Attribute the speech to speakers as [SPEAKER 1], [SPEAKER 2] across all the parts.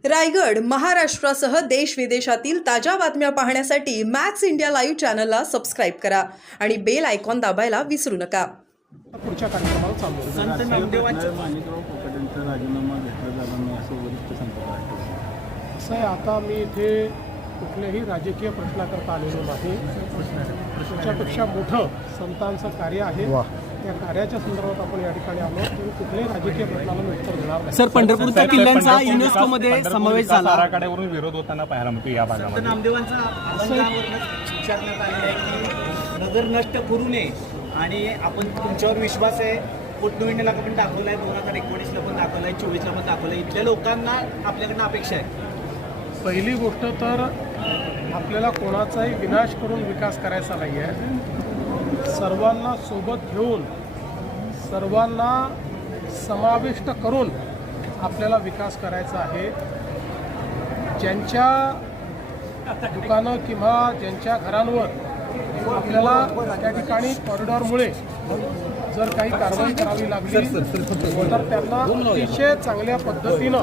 [SPEAKER 1] रायगड महाराष्ट्रासह देश विदेशातील ताज्या बातम्या पाहण्यासाठी मॅक्स इंडिया लाईव्ह चॅनलला सबस्क्राईब करा आणि बेल आयकॉन दाबायला विसरू नका.
[SPEAKER 2] पुढच्या कार्यक्रमाला चालू
[SPEAKER 3] संत नामदेवांचा
[SPEAKER 4] माणिकराव फोकाटेंचा राजीनामा घेतला जाणार नाही असं वरिष्ठ संपर्क
[SPEAKER 2] असं आहे. आता मी इथे कुठल्याही राजकीय प्रश्नाकरता आलेलो नाही. त्याच्यापेक्षा मोठं संतांचं कार्य आहे. त्या कार्याच्या संदर्भात आपण या ठिकाणी आलो. तर कुठल्याही राजकीय प्रश्नाला मी उत्तर देणार नाही.
[SPEAKER 3] सर, पंढरपूरच्या किल्ल्यांचा युनेस्कोमध्ये समावेश झाला.
[SPEAKER 4] आराखड्यावरून विरोध होताना पाहायला मिळतो या भागामध्ये.
[SPEAKER 5] संत नामदेवांचा अभंगावरच विचारण्यात आलेलं आहे की नजर नष्ट करू नये आणि आपण तुमच्यावर विश्वास आहे. पोटनिवडणुकीला पण दाखवलं आहे, 2019ला पण दाखवलं आहे, 24ला पण दाखवलं आहे. इथल्या लोकांना आपल्याकडनं अपेक्षा आहे.
[SPEAKER 2] पहिली गोष्ट तर आपल्याला कोणाचाही विनाश करून विकास करायचा नाही आहे. सर्वांना सोबत घेऊन सर्वांना समाविष्ट करून आपल्याला विकास करायचा आहे. ज्यांच्या दुकानं किंवा ज्यांच्या घरांवर आपल्याला त्या ठिकाणी कॉरिडॉरमुळे जर काही कारवाई करावी लागली तर त्यांना अतिशय चांगल्या पद्धतीनं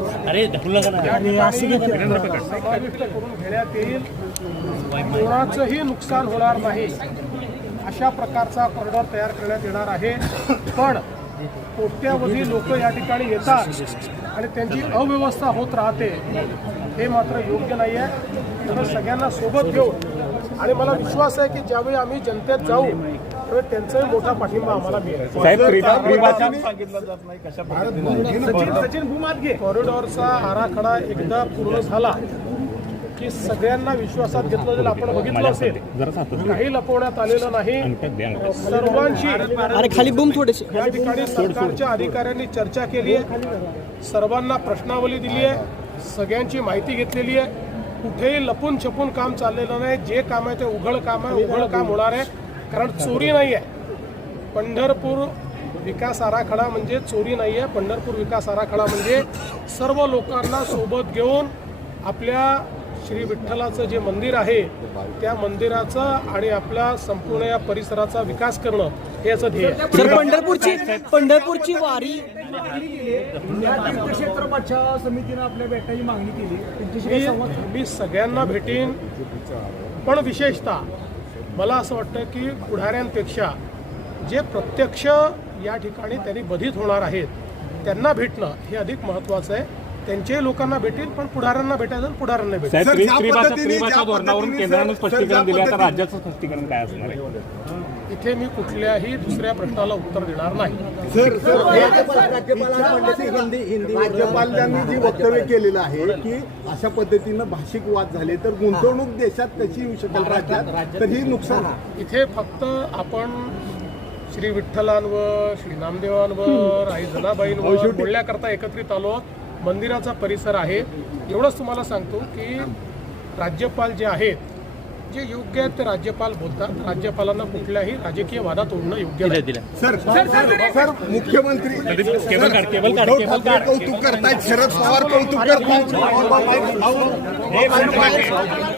[SPEAKER 2] समाविष्ट करून घेण्यात येईल. कोणाचंही नुकसान होणार नाही अशा प्रकारचा कॉरिडॉर तयार करण्यात येणार आहे. पण कोट्यावधी लोक या ठिकाणी येतात आणि त्यांची अव्यवस्था होत राहते, हे मात्र योग्य नाही आहे. तर सगळ्यांना सोबत घेऊन आणि मला विश्वास आहे की ज्यावेळी आम्ही जनतेत जाऊ त्यावेळी त्यांचाही मोठा पाठिंबा आम्हाला मिळेल.
[SPEAKER 5] सचिन भूमात घे.
[SPEAKER 2] कॉरिडॉरचा आराखडा एकदा पूर्ण झाला की सगळ्यांना विश्वासात घेतलं जाईल. आपण बघितलं असेल, काही लपवण्यात आलेलं नाही. सर्वांशी
[SPEAKER 3] खाली बूम थोडेसे
[SPEAKER 2] या ठिकाणी सरकारच्या अधिकाऱ्यांनी चर्चा केली आहे. सर्वांना प्रश्नावली दिली आहे. सगळ्यांची माहिती घेतलेली आहे. कुठेही लपून छपून काम चाललेलं नाही. जे काम आहे ते उघड काम आहे. उघड काम होणार आहे, कारण चोरी नाही आहे. पंढरपूर विकास आराखडा म्हणजे चोरी नाही आहे. पंढरपूर विकास आराखडा म्हणजे सर्व लोकांना सोबत घेऊन आपल्या श्री विठ्ठलाचं जे मंदिर आहे त्या मंदिराचा आणि आपल्या संपूर्ण या परिसराचा विकास करणं हे याचं ध्येय आहे.
[SPEAKER 3] सर, पंढरपूरची वारी
[SPEAKER 5] तीर्थक्षेत्र समितीनं आपल्या भेटायची मागणी केली.
[SPEAKER 2] मी सगळ्यांना भेटीन, पण विशेषतः मला असं वाटतं की पुढाऱ्यांपेक्षा जे प्रत्यक्ष या ठिकाणी त्यांनी बाधित होणार आहेत त्यांना भेटणं हे अधिक महत्त्वाचं आहे. त्यांच्याही लोकांना भेटेल, पण पुढाऱ्यांना भेटायचं पुढाऱ्यांना भेटेल.
[SPEAKER 4] त्रिभाषा धोरणावरून केंद्रानं स्पष्टीकरण दिले, आता राज्याचं स्पष्टीकरण काय असणार आहे?
[SPEAKER 2] इथे मी कुठल्याही दुसऱ्या प्रश्नाला उत्तर देणार नाही.
[SPEAKER 6] राज्यपालांनी जी वक्तव्य केलेलं आहे की अशा पद्धतीनं भाषिक वाद झाले तर गुंतवणूक देशात कशी येऊ शकेल राज्यात, तर ही नुकसान.
[SPEAKER 2] इथे फक्त आपण श्री विठ्ठलांवर, श्री नामदेवांवर, आई जनाबाईंवर बोलण्याकरता एकत्रित आलो. मंदिराचा परिसर आहे. एवढंच तुम्हाला सांगतो की राज्यपाल जे आहेत, जे योग्य आहेत ते राज्यपाल बोलतात. राज्यपालांना कुठल्याही राजकीय वादात ओढणं योग्य नाही.
[SPEAKER 6] सर मुख्यमंत्री कौतुक करतायत, शरद पवार कौतुक करतायत.